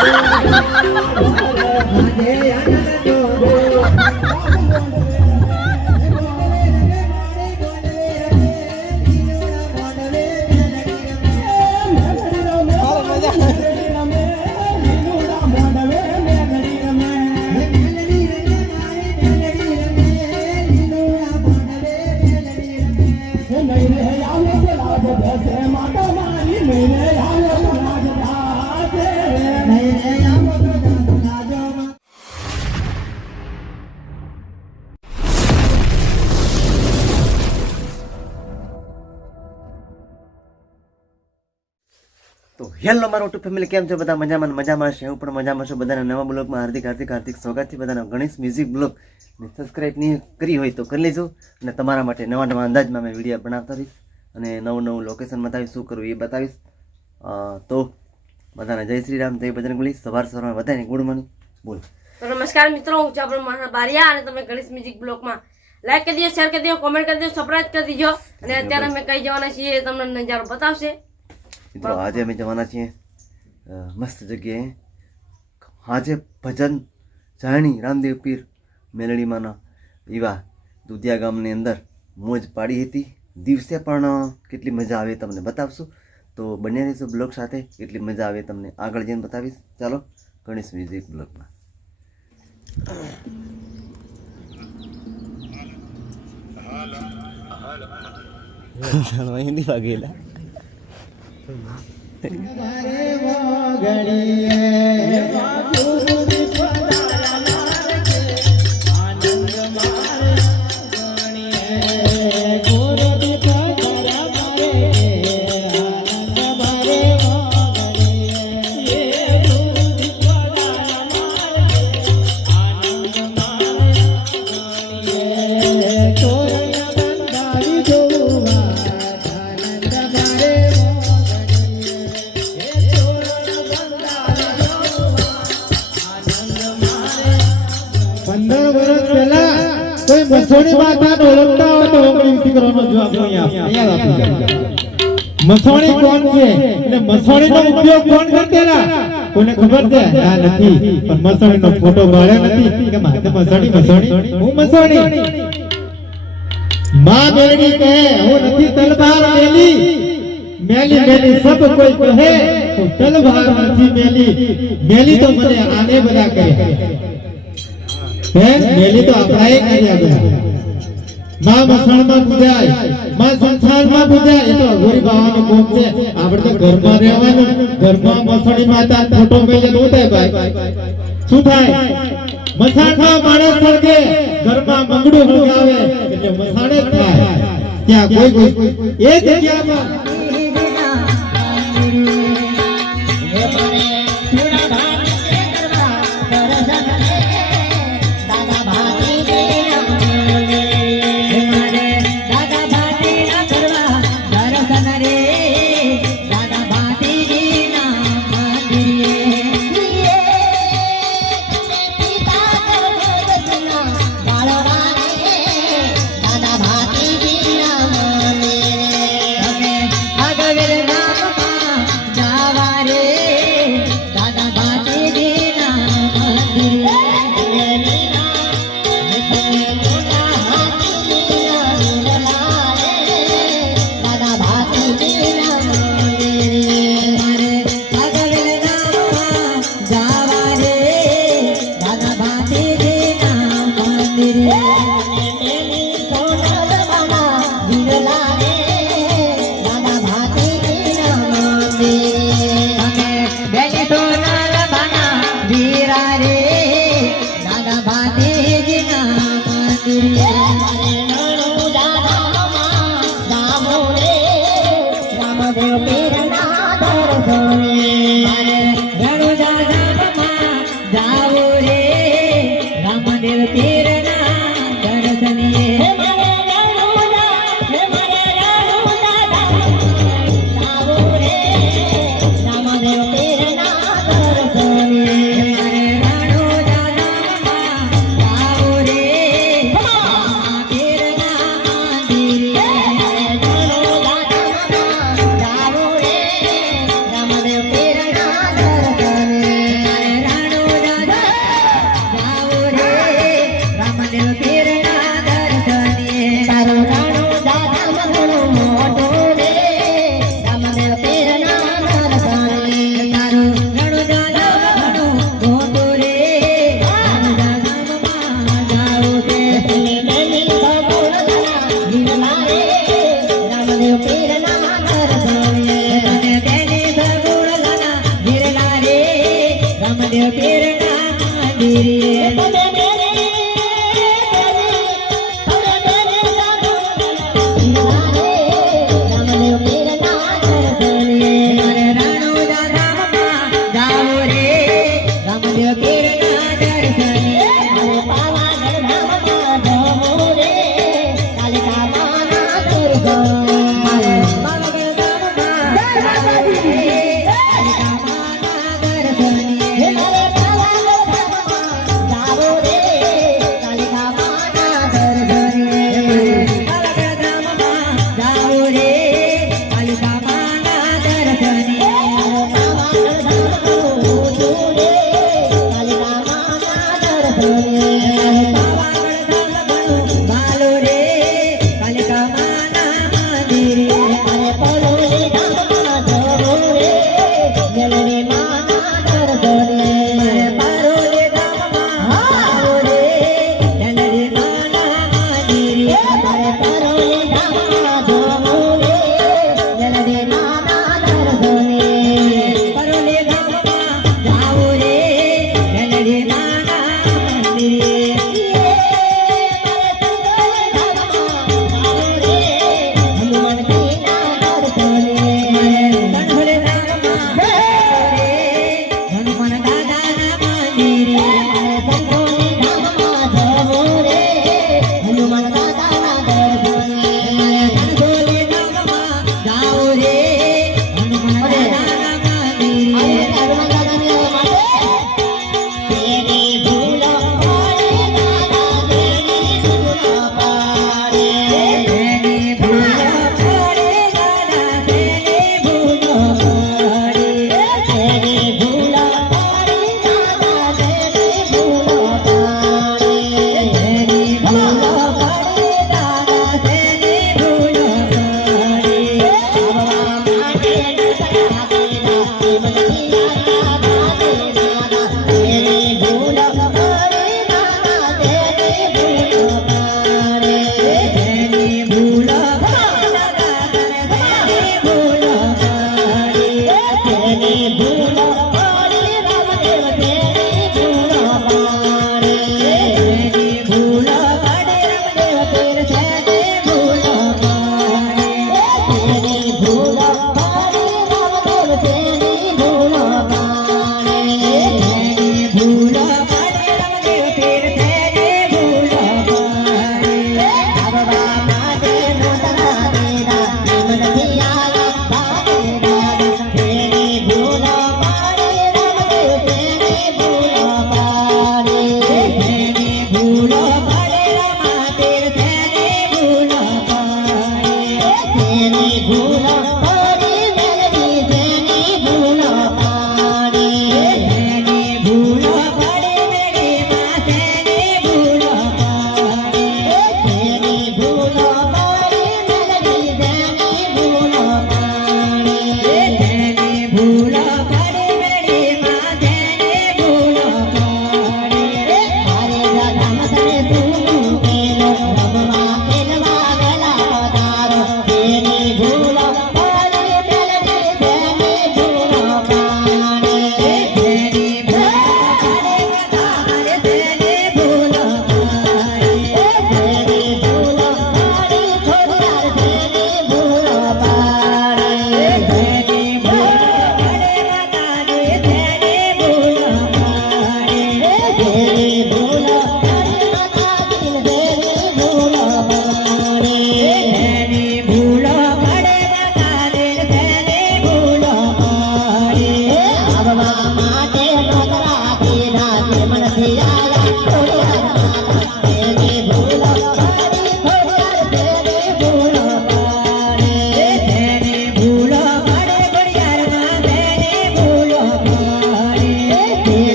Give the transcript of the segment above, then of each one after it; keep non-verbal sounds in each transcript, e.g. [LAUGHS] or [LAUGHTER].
Yeah. [LAUGHS] તો hello, મારો two family કેમ છો? બધા મજામાં મજામાં છે હું પણ મજામાં છું. બધાના નવા બ્લોગમાં હાર્દિક હાર્દિક હાર્દિક સ્વાગત છે. બધાનો ગણેશ મ્યુઝિક બ્લોગ. ને સબસ્ક્રાઇબ નહીં કરી હોય તો કરી લેજો. અને તમારા માટે નવા નવા અંદાજમાં મેં વીડિયો બનાવતા રહીશ. અને નવું નવું લોકેશન બતાવીશ, શું કરવું એ બતાવીશ. તો બધાને જય શ્રી રામ, જય બજરંગબલી. સવાર સવારમાં બધાને ગુડ મોર્નિંગ. બોલ. નમસ્કાર મિત્રો, હું છું મારા બારિયા અને તમે ગણેશ મ્યુઝિક બ્લોકમાં લાઈક કરી દો શેર કરી દો કોમેન્ટ કરી દો સબસ્ક્રાઈબ કરી દીજો. અને અત્યારે અમે કઈ જવાના છીએ તમને નજારો બતાવશે. મિત્રો આજે અમે જવાના છીએ મસ્ત જગ્યાએ આજે ભજન જાણી રામદેવ પીર મેલડીમાંના એવા દુધિયા ગામની અંદર મોજ પાડી હતી દિવસે પણ કેટલી મજા આવે તમને બતાવશું તો બંને રહીશું બ્લોગ સાથે કેટલી મજા આવે તમને આગળ જઈને બતાવીશ ચાલો ગણેશ મ્યુઝિક બ્લોગમાં હિન્દી વાગેલા પંદર કોઈ મસોણી માતા ઓળખતા હોય તો ઓગણીસ દીકરાનો જવાબ અહીંયા આપી. મસોણી કોણ છે? એટલે મસોણીનો ઉપયોગ કોણ કરતેલા? કોને ખબર છે? આ નથી. પણ મસોણી નો ફોટો મળ્યો નથી. કે મારે મસોણી મસોણી. હું મસોણી. માં બેડી કહે, હું નથી તલવાર મેલી. મેલી મેલી, સબ કોઈ કહે તલવાર નથી મેલી. મેલી તો મને આને બધા કહે. હે? મેલી તો આપણા એ કર્યા બધા ઘરમાં રહેવાનું. ઘરમાં મસણી માતા નો થાય ભાઈ? શું થાય? મસાણમાં માણસ સળગે, ઘરમાં મસાણે થાય. ત્યાં કોઈ કોઈ એ જગ્યામાં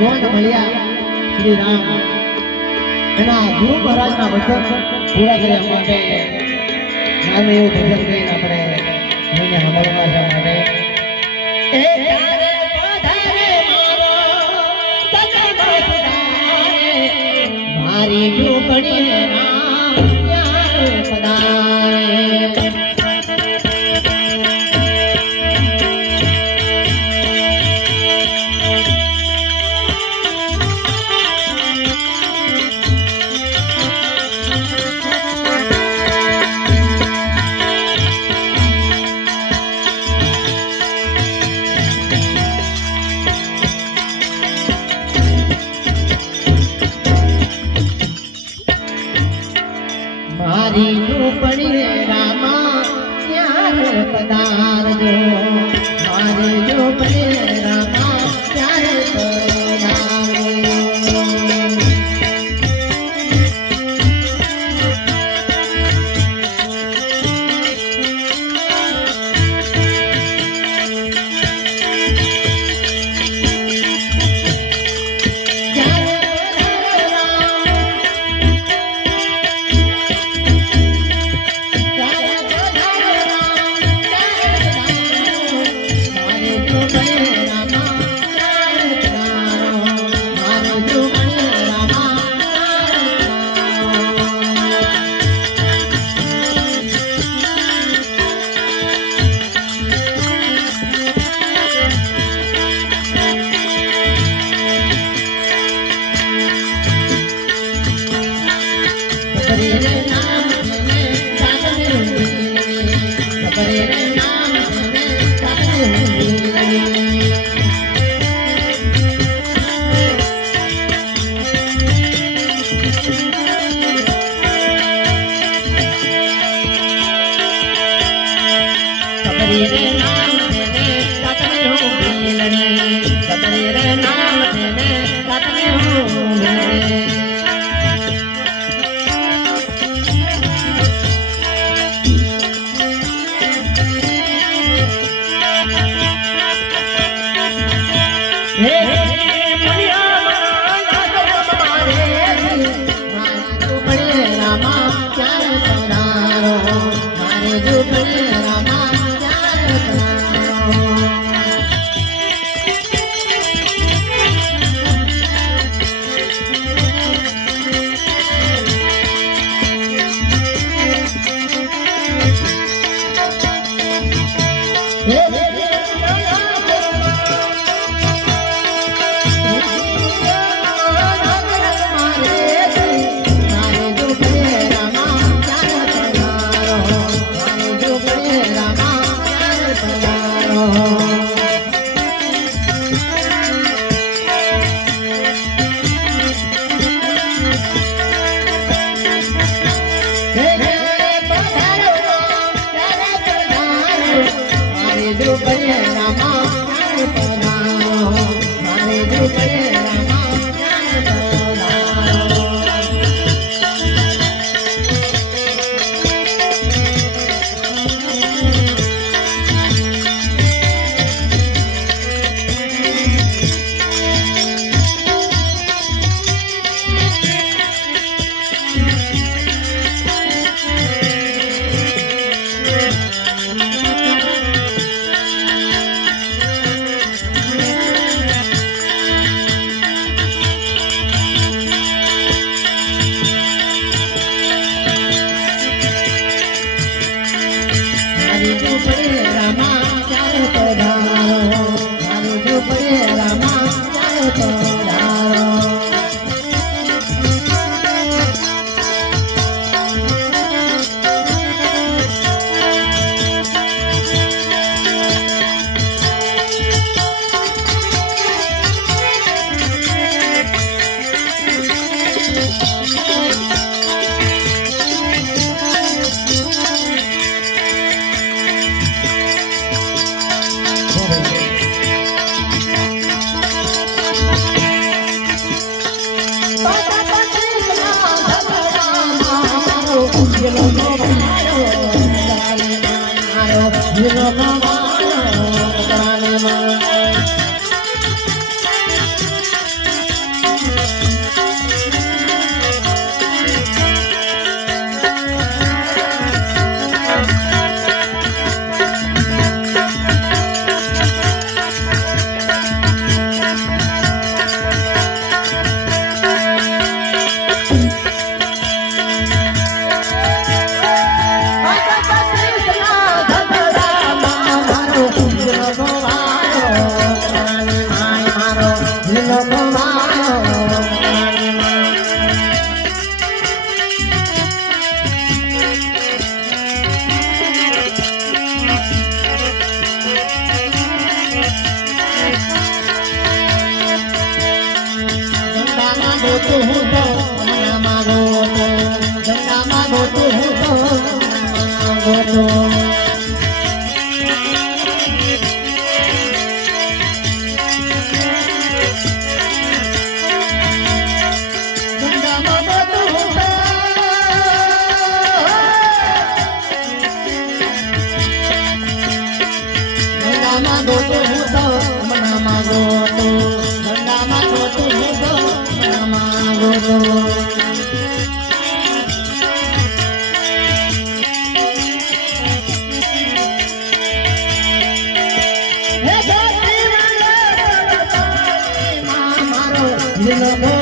ગોંડ મળ્યા. શ્રી રામ. એના ગુરુ મહારાજના વચન પૂરા કર્યા માટે નાનું એવું ભજન કરીને આપણે જોઈને સાંભળવા જવા માટે મારી ટુકડી જો પડે મારી no, no. my મારો લીલો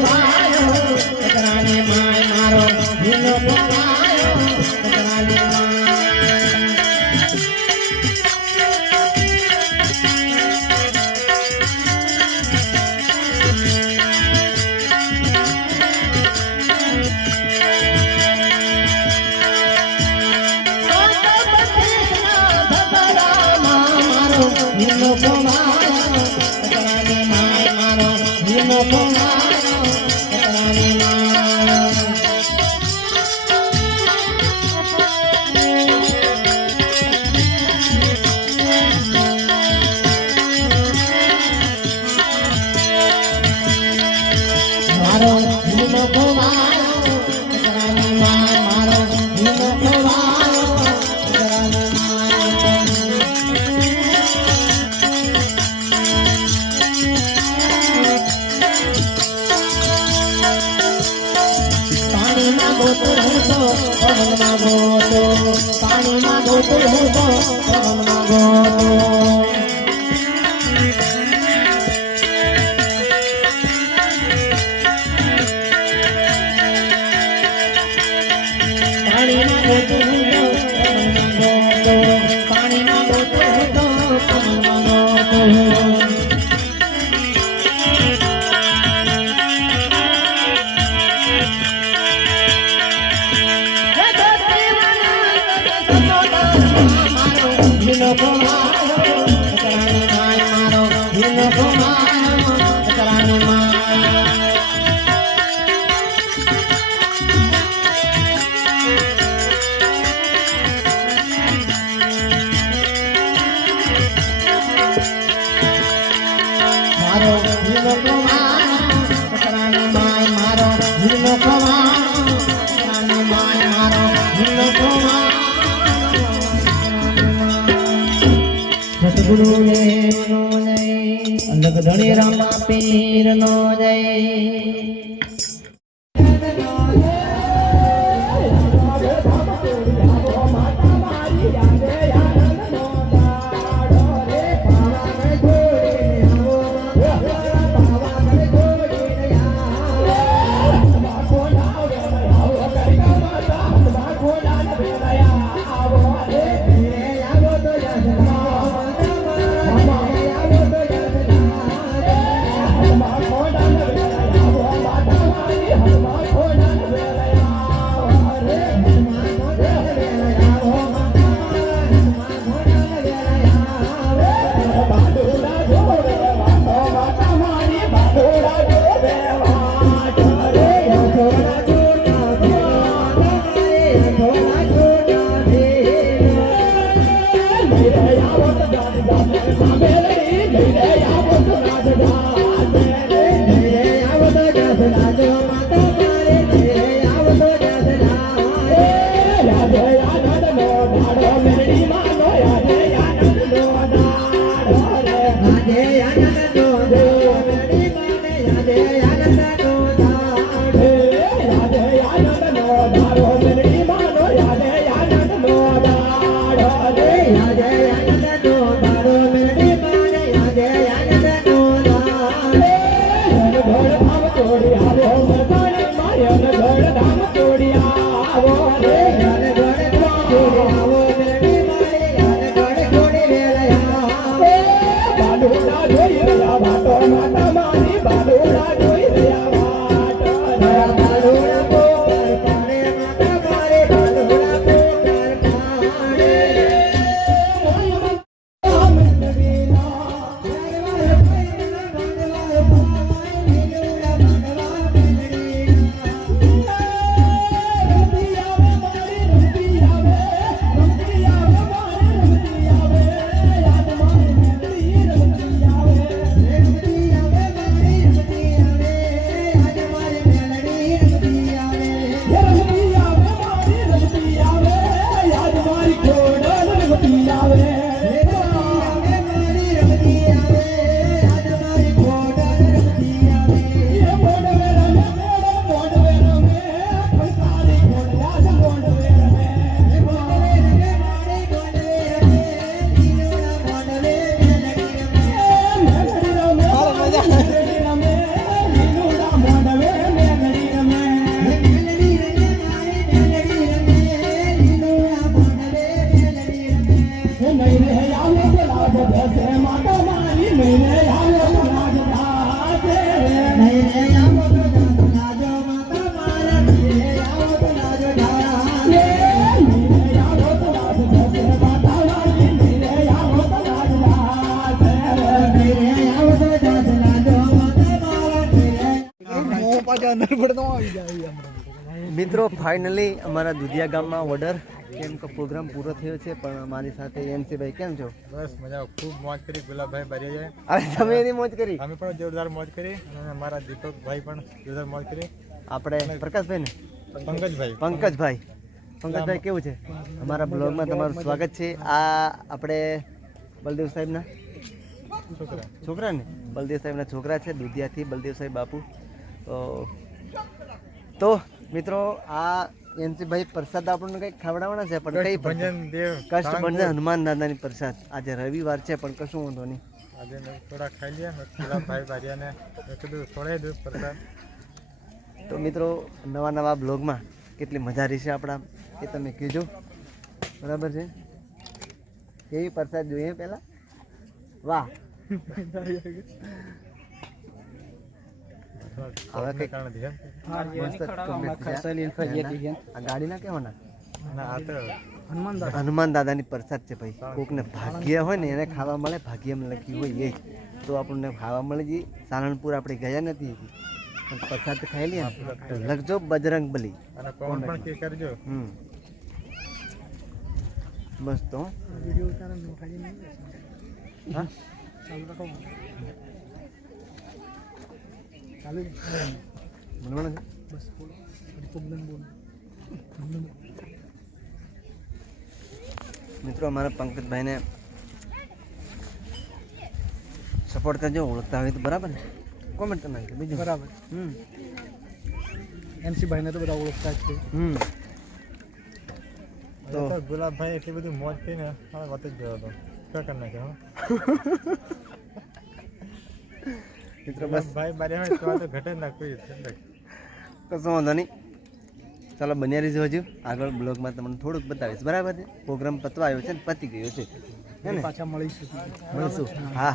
ভগবান। સતગુરુ દેવનો જય અલગ ધણી રામા પીરનો જય. để મિત્રો ફાઇનલી અમારા દુધિયા ગામમાં ઓર્ડર કેમ કે પ્રોગ્રામ પૂરો થયો છે પણ મારી સાથે એમસીભાઈ કેમ છો? બસ મજા ખૂબ મોજ કરી ગુલાબભાઈ બારીએ અરે તમે એની મોજ કરી? અમે પણ જોરદાર મોજ કરી અને મારા દીપકભાઈ પણ જોરદાર મોજ કરી. આપણે પ્રકાશભાઈ ને પંકજભાઈ. પંકજભાઈ. પંકજભાઈ કેવું છે? અમારા બ્લોગમાં તમારું સ્વાગત છે. આ આપણે બલદેવ સાહેબના છોકરા. છોકરા ને બલદેવ સાહેબના છોકરા છે દુધિયાથી બલદેવ સાહેબ બાપુ. તો તો મિત્રો આ એનસીભાઈ પ્રસાદ આપણને કંઈક ખવડાવવાના છે પણ કઈ? ભંજન કષ્ટ કષ્ટભંજન હનુમાન દાદાની પ્રસાદ. આજે રવિવાર છે પણ કશું વાંધો નહીં. આજે થોડા ખાઈ લે ભાઈ મેં કીધું થોડે દૂધ પ્રસાદ. તો મિત્રો નવા નવા બ્લોગમાં કેટલી મજા રહેશે આપણા એ તમે કીધું બરાબર છે? કેવી પ્રસાદ જોઈએ પહેલાં? વાહ. [LAUGHS] હવે કંઈક કારણે ધ્યાન મસ્ત આ ગાડીના કેવાના ના? આ તો હનુમાન દાદાની પ્રસાદ છે ભાઈ. કોકને ભાગ્ય હોય ને એને ખાવા મળે ભાગ્યમ લખ્યું હોય એ જ. તો આપણને ખાવા મળે છે સાલણપુર આપણે ગયા નથી પણ પ્રસાદ ખાઈ લઈએ તો લખજો બજરંગ બલી. અને પવન પણ કે કરજો. હમ. મસ્ત હો. હા? બોલવાનું છે? બસ બોલો. બોલો. મિત્રો અમારા પંકજભાઈને સપોર્ટ કરજો ઓળખતા હોય તો બરાબર ને કોમેન્ટ કરી નાખજો બીજું. બરાબર. હમ. એનસી ભાઈને તો બધા ઓળખતા જ છે. હમ. તો ગુલાબભાઈ એટલી બધી મોજ થઈ ને મારા વાત જ ગયો હતો. શું કરી નાખ્યો [LAUGHS] મિત્રો બસ. ભાઈ બારે હોય તો આ તો ઘટે જ ના કશો વાંધો નહીં. ચાલો બન્યા રહીશું હજુ. આગળ બ્લોગમાં તમને થોડુંક બતાવીશ. બરાબર છે? પ્રોગ્રામ પતવા આવ્યો છે ને પતી ગયો છે. પાછા મળીશું. મળીશું. હા.